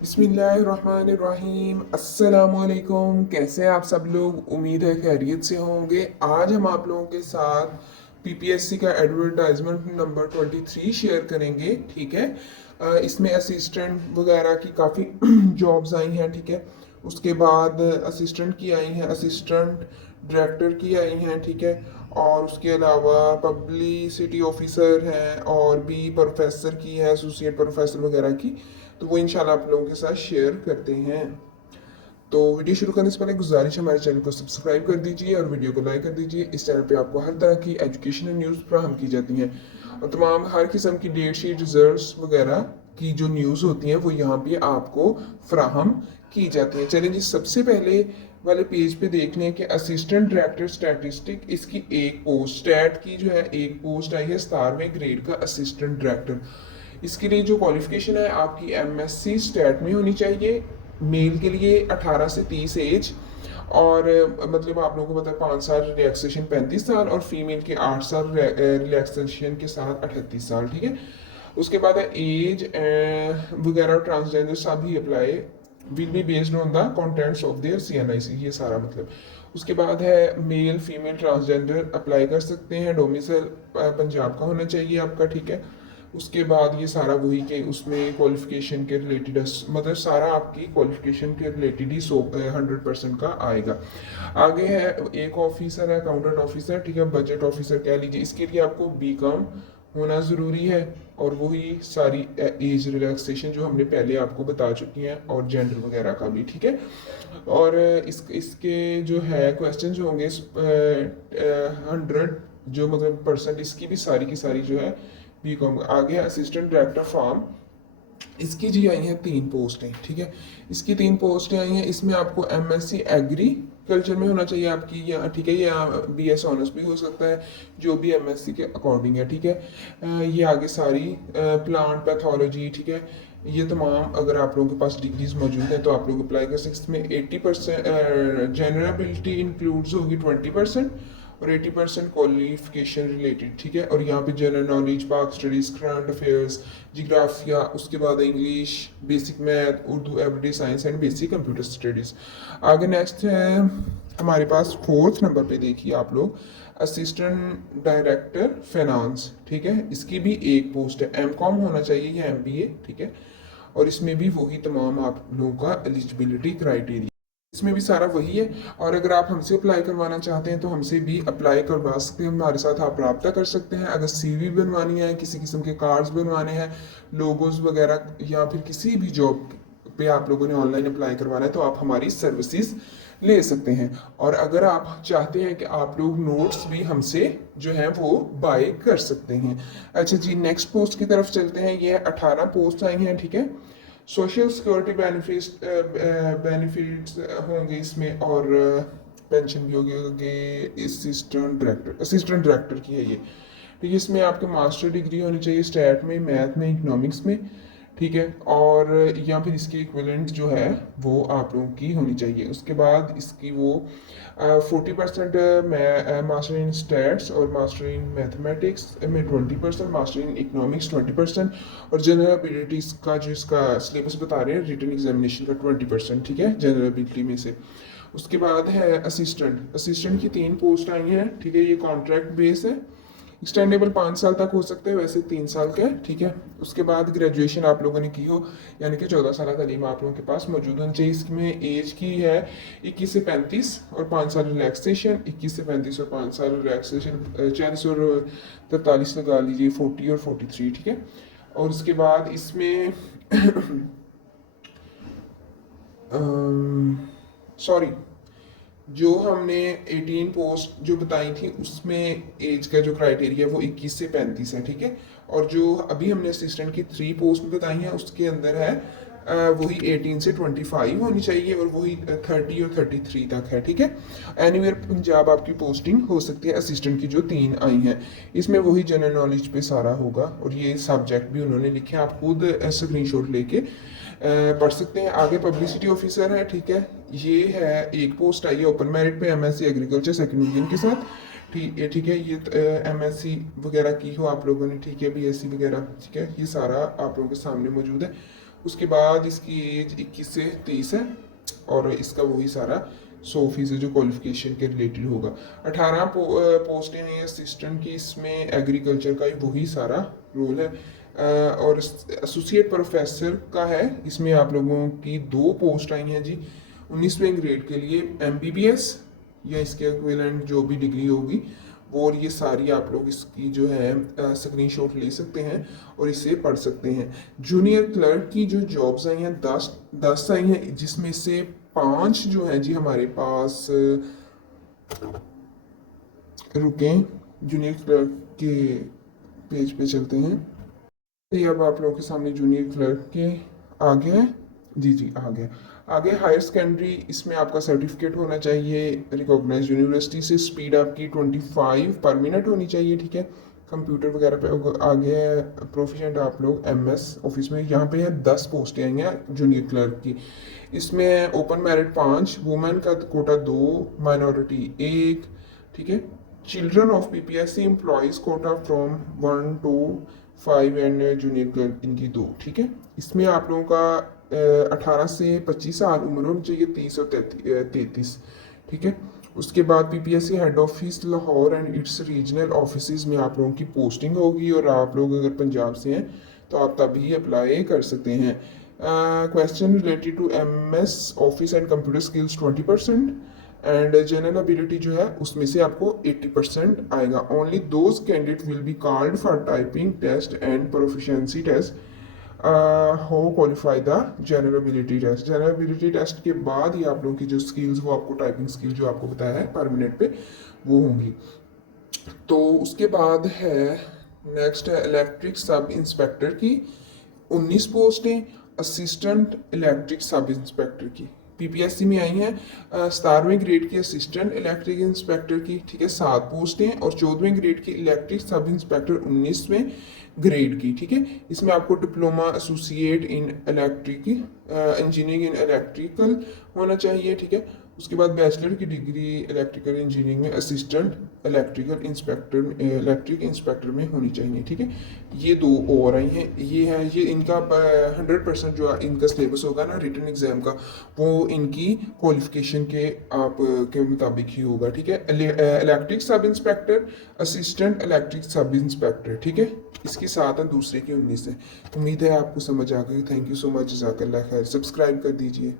बिस्मिल्लाहिर्रहमानिर्रहीम अस्सलामुअलैकुम। कैसे हैं आप सब लोग? उम्मीद है खैरियत से होंगे। आज हम आप लोगों के साथ पीपीएससी का एडवर्टाइजमेंट नंबर 23 शेयर करेंगे। ठीक है, इसमें असिस्टेंट वगैरह की काफ़ी जॉब्स आई हैं। ठीक है, उसके बाद असिस्टेंट की आई हैं, असिस्टेंट डायरेक्टर की आई हैं। ठीक है, और उसके अलावा पब्लिसिटी ऑफिसर हैं और भी प्रोफेसर की है, एसोसिएट प्रोफेसर वगैरह की। तो वो इंशाल्लाह आप लोगों के साथ शेयर करते हैं। तो वीडियो शुरू करने से पहले गुजारिश है, हमारे चैनल को सब्सक्राइब कर दीजिए और वीडियो को लाइक कर दीजिए। इस चैनल पे आपको हर तरह की एजुकेशनल न्यूज़ फ्राहम की जाती हैं और तमाम हर किस्म की डेट शीट, रिजल्ट्स वगैरह की जो न्यूज़ होती हैं वो यहाँ पे आपको फ्राहम की जाती हैं। चलिए जी, सबसे पहले वाले पेज पे देख लें कि असिस्टेंट डायरेक्टर स्टैटिस्टिक, इसकी एक पोस्ट स्टैट की जो है एक पोस्ट आई है 17वें ग्रेड का असिस्टेंट डायरेक्टर। इसके लिए जो क्वालिफिकेशन है आपकी एमएससी स्टैट में होनी चाहिए। मेल के लिए 18 से 30 एज, और मतलब आप लोगों को पता है 5 साल रिलैक्सेशन 35 साल, और फीमेल के 8 साल रिलैक्सेशन के साथ 38 साल। ठीक है, उसके बाद है एज वगैरह ट्रांसजेंडर सभी apply will be based on the contents of their CNIC, ये सारा मतलब। उसके बाद है मेल फीमेल ट्रांसजेंडर अप्लाई कर सकते हैं, डोमिसाइल पंजाब का होना चाहिए आपका। ठीक है, उसके बाद ये सारा वही के उसमें क्वालिफिकेशन के रिलेटेड, मतलब सारा आपकी क्वालिफिकेशन के रिलेटेड ही 100% का आएगा। आगे है एक ऑफिसर है, अकाउंटेंट ऑफिसर। ठीक है, बजट ऑफिसर कह लीजिए। इसके लिए आपको बीकॉम होना ज़रूरी है, और वही सारी एज रिलैक्सेशन जो हमने पहले आपको बता चुकी हैं, और जेंडर वगैरह का भी। ठीक है, और इसके जो है क्वेश्चन जो होंगे 100 जो मतलब परसेंट, इसकी भी सारी की सारी जो है बीकॉम। आगे असिस्टेंट डायरेक्टर फार्म, इसकी जी आई हैं 3 पोस्टें। ठीक है, इसकी 3 पोस्टें आई हैं। इसमें आपको एमएससी एग्रीकल्चर में होना चाहिए आपकी, या ठीक है, या बीएस ऑनर्स भी हो सकता है, जो भी एमएससी के अकॉर्डिंग है। ठीक है, ये आगे सारी प्लांट पैथोलॉजी। ठीक है, ये तमाम अगर आप लोगों के पास डिग्रीज मौजूद हैं तो आप लोग अप्लाई कर सकते हैं। इसमें 80% जनरबिलिटी इंक्लूड्स होगी 20%, और 80% क्वालिफिकेशन रिलेटेड। ठीक है, और यहाँ पे जनरल नॉलेज, पाक स्टडीज, करंट अफेयर्स, जियोग्राफिया, उसके बाद English, basic math, Urdu, everyday science and basic computer studies. आगे नेक्स्ट है हमारे पास 4th नंबर पे देखिए आप लोग, असिस्टेंट डायरेक्टर फाइनेंस। ठीक है, इसकी भी एक पोस्ट है, एमकॉम होना चाहिए या एमबीए। ठीक है, और इसमें भी वही तमाम आप लोगों का एलिजिबिलिटी क्राइटेरिया, इसमें भी सारा वही है। और अगर आप हमसे अप्लाई करवाना चाहते हैं तो हमसे भी अप्लाई करवा सकते हैं, हमारे साथ आप रब्ता कर सकते हैं। अगर सीवी बनवानी है, किसी किस्म के कार्ड्स बनवाने हैं, लोगोज वगैरह, या फिर किसी भी जॉब पे आप लोगों ने ऑनलाइन अप्लाई करवाना है तो आप हमारी सर्विसेज ले सकते हैं। और अगर आप चाहते हैं कि आप लोग नोट्स भी हमसे जो है वो बाय कर सकते हैं। अच्छा जी, नेक्स्ट पोस्ट की तरफ चलते हैं। ये 18 पोस्ट आई हैं। ठीक है, सोशल सिक्योरिटी बेनिफिट्स बेनिफिट्स होंगे इसमें, और पेंशन भी होगी। असिस्टेंट डायरेक्टर की है ये। ठीक है, इसमें आपके मास्टर डिग्री होनी चाहिए स्टैट में, मैथ में, इकोनॉमिक्स में। ठीक है, और या फिर इसकी इक्विवेलेंट जो है वो आप लोगों की होनी चाहिए। उसके बाद इसकी वो 40% मास्टर इन स्टैट्स और मास्टर इन मैथमेटिक्स में 20%, मास्टर इन इकोनॉमिक्स 20%, और जनरल एबिलिटीज का जो इसका सिलेबस बता रहे हैं रिटन एग्जामिनेशन का 20%। ठीक है, जनरल एबिलिटी में से। उसके बाद है असिस्टेंट। असिस्टेंट की 3 पोस्ट आई हैं। ठीक है, ये कॉन्ट्रैक्ट बेस है, एक्सटेंडेबल 5 साल तक हो सकते हैं, वैसे 3 साल का है। ठीक है, उसके बाद ग्रेजुएशन आप लोगों ने की हो, यानी कि 14 साल तालीम आप लोगों के पास मौजूद होनी चाहिए। इसमें एज की है 21 से 35 और 5 साल रिलैक्सेशन, 21 से 35 और 5 साल रिलैक्सेशन, 40 और 43 लगा लीजिए, 40 और 43। ठीक है, और उसके बाद इसमें सॉरी, जो हमने 18 पोस्ट जो बताई थी उसमें एज का जो क्राइटेरिया है वो 21 से 35 है। ठीक है, और जो अभी हमने असिस्टेंट की 3 पोस्ट बताई हैं उसके अंदर है वही 18 से 25 होनी चाहिए, और वही 30 और 33 तक है। ठीक है, एनीवेयर पंजाब आपकी पोस्टिंग हो सकती है। असिस्टेंट की जो 3 आई हैं इसमें वही जनरल नॉलेज पे सारा होगा, और ये सब्जेक्ट भी उन्होंने लिखे हैं, आप खुद स्क्रीनशॉट लेके पढ़ सकते हैं। आगे पब्लिसिटी ऑफिसर है। ठीक है, ये है एक पोस्ट आई है ओपन मेरिट पे, एमएससी एग्रीकल्चर सेकंड डिवीजन के साथ। ठीक है, ये एमएससी वगैरह की हो आप लोगों ने। ठीक है, बीएससी वगैरह। ठीक है, ये सारा आप लोगों के सामने मौजूद है। उसके बाद इसकी एज 21 से 23 है और इसका वही सारा 100% जो क्वालिफिकेशन के रिलेटेड होगा। 18 पोस्टें हैं असिस्टेंट की, इसमें एग्रीकल्चर का ही वही सारा रोल है। और एसोसिएट प्रोफेसर का है, इसमें आप लोगों की 2 पोस्ट आई हैं जी 19वें ग्रेड के लिए, एमबीबीएस या इसके इक्विवेलेंट जो भी डिग्री होगी वो, और ये सारी आप लोग इसकी जो है स्क्रीनशॉट ले सकते हैं और इसे पढ़ सकते हैं। जूनियर क्लर्क की जो जॉब्स आई हैं 10 आई हैं, जिसमें से 5 जो हैं जी हमारे पास रुकें, जूनियर क्लर्क के पेज पे चलते हैं। ये अब आप लोगों के सामने जूनियर क्लर्क के आ गया है जी जी आ गया। आगे हायर सेकेंडरी, इसमें आपका सर्टिफिकेट होना चाहिए रिकॉग्नाइज यूनिवर्सिटी से, स्पीड आपकी 25 पर मिनट होनी चाहिए, ठीक है। कंप्यूटर वगैरह पे आगे है प्रोफिशेंट आप लोग एमएस ऑफिस में। यहाँ पे है 10 पोस्टें आई हैं जूनियर क्लर्क की। इसमें ओपन मेरिट 5, वुमेन का कोटा 2, माइनॉरिटी 1, ठीक है। Children of PPSC employees quota from 1 to 5 and junior clerk इनकी 2, ठीक है। इसमें आप लोगों का 18 से 25 साल उम्र होनी चाहिए, 30 और 33, ठीक है। उसके बाद PPSC head office Lahore and it's regional office में आप लोगों की पोस्टिंग होगी, और आप लोग अगर पंजाब से हैं तो आप तभी अप्लाई कर सकते हैं। Question related to MS office and computer skills 20% and general ability जो है उसमें से आपको 80% आएगा। Only those candidate will be called for typing test and proficiency test who qualify the general ability test. General ability test के बाद ही आप लोगों की जो स्किल्स, वो आपको टाइपिंग स्किल जो आपको बताया है पर मिनट पे, वो होंगी। तो उसके बाद है नेक्स्ट है इलेक्ट्रिक सब इंस्पेक्टर की 19 पोस्टें, असिस्टेंट इलेक्ट्रिक सब इंस्पेक्टर की पीपीएससी में आई हैं। 17वें ग्रेड की असिस्टेंट इलेक्ट्रिक इंस्पेक्टर की, ठीक है, 7 पोस्टें, और 14वें ग्रेड की इलेक्ट्रिक सब इंस्पेक्टर 19वें ग्रेड की, ठीक है। इसमें आपको diploma associate in electric engineering in electrical होना चाहिए, ठीक है। उसके बाद बैचलर की डिग्री इलेक्ट्रिकल इंजीनियरिंग में असिस्टेंट इलेक्ट्रिक इंस्पेक्टर में होनी चाहिए, ठीक है। ये 2 और आई हैं, ये है, ये इनका 100% जो इनका सिलेबस होगा ना रिटन एग्जाम का, वो इनकी क्वालिफिकेशन के आप के मुताबिक ही होगा, ठीक है। Electric sub inspector, assistant electric sub inspector, ठीक है। इसके साथ है दूसरे की 19 है। उम्मीद है आपको समझ आ गई। थैंक यू सो मच, जज़ाकल्लाह खैर। सब्सक्राइब कर दीजिए।